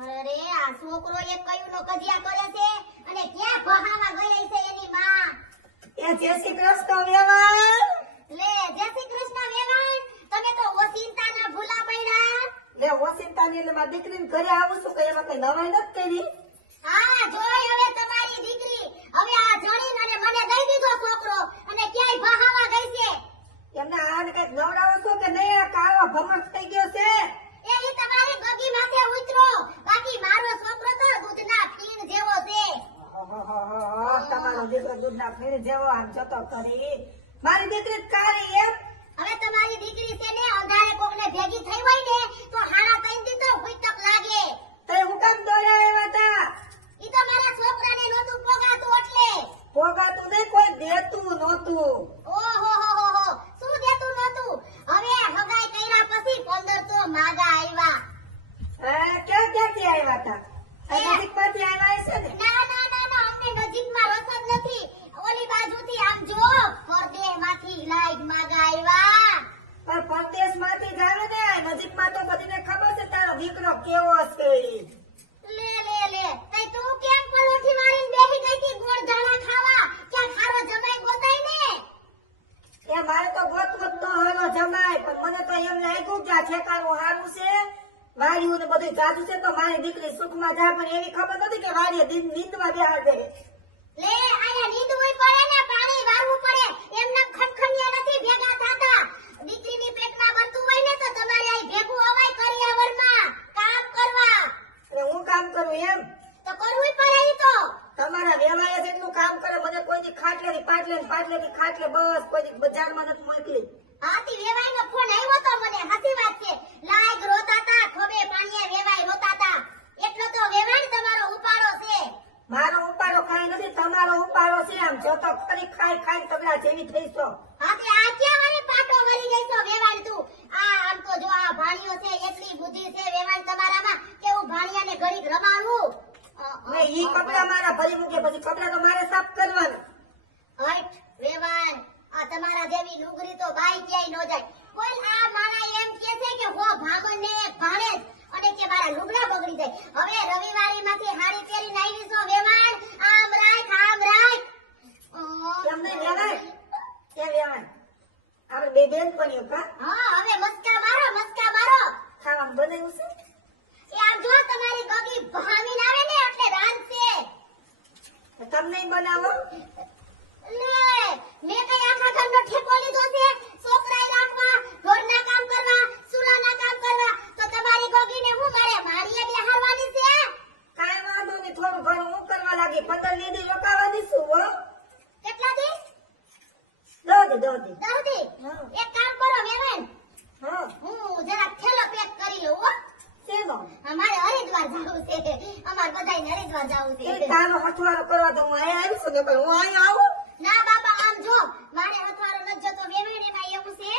અરે આ છોકરો એક કયું નો કજિયા કરે છે અને ક્યાં ભહાવા ગઈ છે એની માં. એ જય શ્રી કૃષ્ણ વેવાણ. લે જય શ્રી કૃષ્ણ વેવાણ, તમે તો ઓચિંતા ના ભૂલા પડ્યા. લે ઓચિંતાની એટલે મારી દીકરીને ઘરે આવું છું કે એમાં કઈ નવાઈ નથી કરી. હા જોઈ હવે તમારી દીકરી હવે આ જણીન અને મને દઈ દીધો છોકરો અને ક્યાંય ભહાવા ગઈ છે. એમને આને કઈક નવડાવો છો કે નહીં? આ કાળો ભમર થઈ ગયો છે. એ ઈ તમારી ગગી માથે ઉતરો, બાકી મારો છોકરો તો દૂધના ફીણ જેવો છે. તમારો દીકરો દૂધના ફીણ જેવો આમ જતો કરી. મારી દીકરી કાળી એમ. હવે તમારી દીકરી છે ને અંધારે કોકને ભેગી થઈ હોય ને તો હાડા કઈ દીધો ભૂતક લાગે. તે હું કામ દોડાવ્યા હતા? ઈ તો મારા છોકરાને નહોતું પોગાતું એટલે. ભોગાતું નહીં, કોઈ દેતું નહોતું. ઓહો હો હો હો, શું દેતું નહોતું? હવે હગાઈ કર્યા પછી 1500 માગા આવ્યા. ક્યાંથી આવ્યા હતા? આ નજીકમાંથી આવ્યા હશે ને? ના ના ના ના, અમને નજીકમાં રસ જ નથી. ઓલી બાજુથી આમ જો પરદેશમાંથી લાઈટ માગા આવ્યા. પણ પરદેશમાંથી જ આવે ને, નજીકમાં તો બધીને ખબર છે તારો દીકરો કેવો છે. લે લે લે, તઈ તું કેમ પલોઠી મારીને બેહી ગઈ તી ગોળ ધાણા ખાવા? ક્યાં ખારો જમાઈ ગોતાય ને? એ મારે તો ગોતવું તો હરો જમાય, પણ મને તો એમ લાગ્યું કે આ ઠેકાણું સારું છે, વાડીયું ને બધું જાજુ છે તો મારી દીકરી સુખમાં જાય, પણ એવી ખબર નથી કે વાડીએ નીંદવા બેહાડે. લે આયા નીંદવું પડે ને, પાણી વારવું પડે. એમને ખટખનિયા નથી ભેગા થાતા. દીકરીની પેટમાં બરતું હોય ને તો તમારે આઈ ભેગું અવાય કરિયાવરમાં કામ કરવા. એટલે હું કામ કરું એમ? તો કરવું પડે ઈ તો. તમારા વેવાએ જેટલું કામ કરે, મને કોઈની ખાટલેથી પાટલેથી ખાટલે બસ કોઈની બજારમાં નથી મોકલી. હાથી વેવાઈનો ફોન આવ્યો તો મને, હાથી વાત છે. લાગ રોતાતા, ખોબે પાણીએ વેવાઈ રોતાતા. એટલો તો વેવાઈ તમારો ઉપાડો છે. મારો ઉપાડો કાંઈ નથી, તમારો ઉપાડો છે. આમ જોતો ખરી ખાઈ તગડા જેવી થઈશો. હાથી આ ક્યાં વાળી પાટો વળી ગઈ છો વેવાઈ તું? આ આમ તો જો આ ભાણિયો છે, એટલી બુદ્ધિ છે વેવાઈ તમારામાં કે હું ભાણિયાને ઘડીક રમાડું. મેં ઈ કપડા મારા ભરી મૂકે, પછી કપડા તો મારે સાફ કરવાના. હટ વેવાઈ, આ તમારા જેવી લુગરી તો બાઈ ક્યાંય નો જાય. બોલ આ માણા એમ કહે છે કે હો ભાગોને એક ભાણે જ અને કે મારા લુગડા બગડી જાય. હવે રવિવારીમાંથી હાડી પહેરીને આવી છો વેવાઈ, આમ રાખ આમ રાખ. કેમ નહીં વેવાય? કેમ વેવાય? આપણે બે બેનપણીઓ કા? હા હવે મસ્કા મારો મસ્કા મારો. ખાવાનું બનાવ્યું છે? એ આમ જો તમારી ગગી ભાવીને આવે ને એટલે રાંધશે. તમને બનાવો. લે મેં કઈ આખા ઘરનો ઠેકો લીધો છે? છોકરાએ રાખવા, ઘરના કામ કરવા, સુરાના કામ કરવા, તો તમારી ગગીને હું મારે મારીએ બેહારવાની છે? કાંઈ વાંધો નહીં, થોડું ઘણું હું કરવા લાગી. 15 દી રોકાવાની છું હો. કેટલા દી? દોધી. દાઉદી હા. એક કામ કરો વેવાઈ, હા. હું જરા થેલો પેક કરી લઉં હો. શેનો? અમારે હરિદ્વાર જાવું છે, અમાર બધાયને હરિદ્વાર જાવું એ છે. તારો હથવારો કરવા તો હું અહીંયા આવી છું ને, પણ હું અહીંયા આવું? ના બાપા આમ જો, મારે હથવારો નથી જતો વેવાઈમાં એવું છે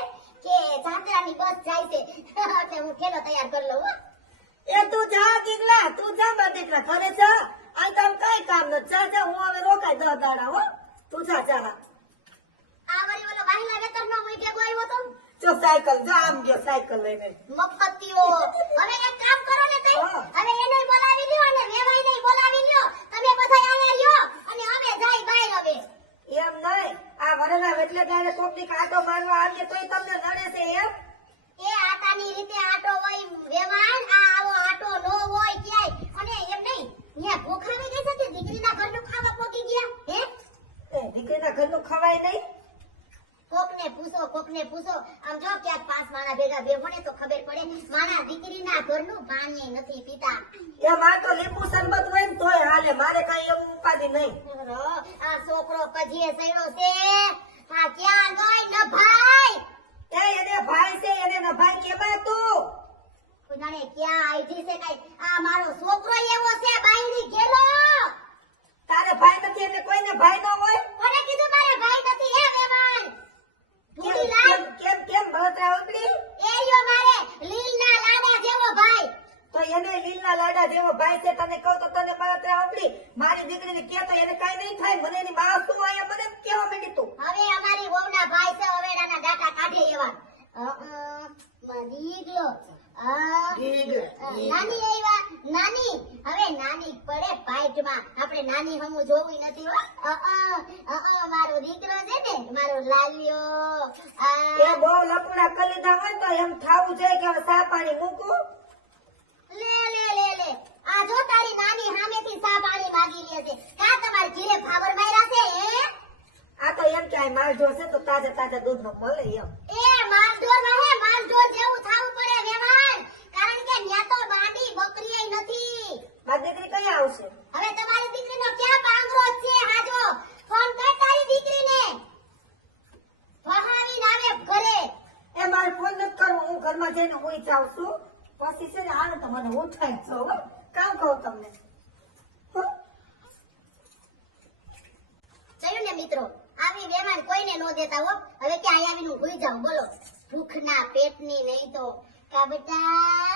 કે જાત્રાની બસ જાય છે એટલે હું થેલો તૈયાર કરી લઉં હો. એ તું જા દીકરા, તું જા મારા દીકરા ઘરે જા. આ કામ કઈ કામ નથી. જા હું હવે રોકાય 10 દાડા હો. તું જા. આ વળી ઓલો વાહિલા વેતરનો હું ભેગો આવ્યો તો જો સાયકલ, જો આમ ગયો સાયકલ લઈને. મફતીઓ. હવે એક કામ કરો ને તઈ, હા. હવે એને બોલાવી લ્યો અને વેવાઈને બોલાવી લ્યો. તમે બધા આયા રહ્યો અને અમે જાય બહાર હવે. એમ નહીં, આ વરેલા એટલે ત્યારે કોક દી કાંટો મારવા આવીએ તોય તમને નડે છે એમ? એ આટાની રીતે આટો હોય વેવાણ, આ આવો આટો નો હોય ક્યાંય. અને એમ નહીં, ન્યા ભૂખ આવી ગઈ છે તે દીકરીના ઘરનું ખાવા પોકી ગયા હે? એ દીકરીના ઘરનું ખવાય નહીં? કોકને પૂછો. આમ જો ક્યાંક 5 માણા ભેગા બેહો ને તો ખબર પડે. મારા દીકરીના ઘરનું પાણી નથી પીતા. એ માર તો લીંબુ શરબત હોય ને તોય હાલે, મારે કઈ એવું ઉપાધિ નહીં. આ છોકરો કજીએ સડ્યો છે. આ ક્યાં ગઈ ન ભાઈ? એને ભાઈ છે, એને ન ભાઈ કેવાય તું. ખુદાને ક્યાં આઈધી છે કઈ? આ મારો છોકરો એવો છે બાયડી ગેલો. તારે ભાઈ નથી એટલે કોઈને ભાઈ ન હોય? કોને કીધું મારે ભાઈ નથી? હે વેવાણ પૂરી લાઈ. કેમ બળતરા ઉપડી? એ રહ્યો મારે લીલના લાડા જેવો ભાઈ. તો એને લીલના લાડા જેવો ભાઈ છે. તને કહું તો તને બળતરા ઉપડી. મારી દીકરીને કે તો એને કઈ નહીં થાય. મને એની માં શું આયા મને કેવા માંડી તું? હવે અમારી વહુના ભાઈ છે હવેડાના ડાટા કાઢે એવા. દીકલો ઠીક. નાની આવ્યા નાની પેટમાં આપણે નાની હમું જોવું નથી હો મારો દીકરો છે ને મારો લાલ્યો એ બહુ લપડા કરી લીધા હોય ને તો એમ થાવું જોઈએ કે હવે સા પાણી મૂકું. લે લે લે લે આ જો તારી નાની સામેથી સા પાણી માંગી લે છે કા તમારી ઘીરે ફાવર માર્યા છે હે આ તો એમ કે આ માલ જોશે તો તાજા તાજા દૂધ નો મળે એમ. એ માલઢોર રહે માલઢોર જેવું થાવું પડે વેવાણ કારણ કે ન્યા તો બાંડી બકરી નથી. મારી દીકરી કઈ આવશે? હવે તમારી દીકરીનો ક્યાં પાંગરો છે હાજો ફોન કર તારી દીકરીને વહાવીને આવે ઘરે. એ મારે ફોન નથી કરવો, હું ઘરમાં જઈને હુઈ જાઉં છું. પછી છે ને આને તો મને ઉઠાઈ છો કામ કહું તમને. હો? જોયું ને મિત્રો આવી વેવાણ કોઈને નો દેતા હો. હવે કે અહીંયા આવીને હુઈ જાવ બોલો ભૂખના પેટની નહીં તો કા બેટા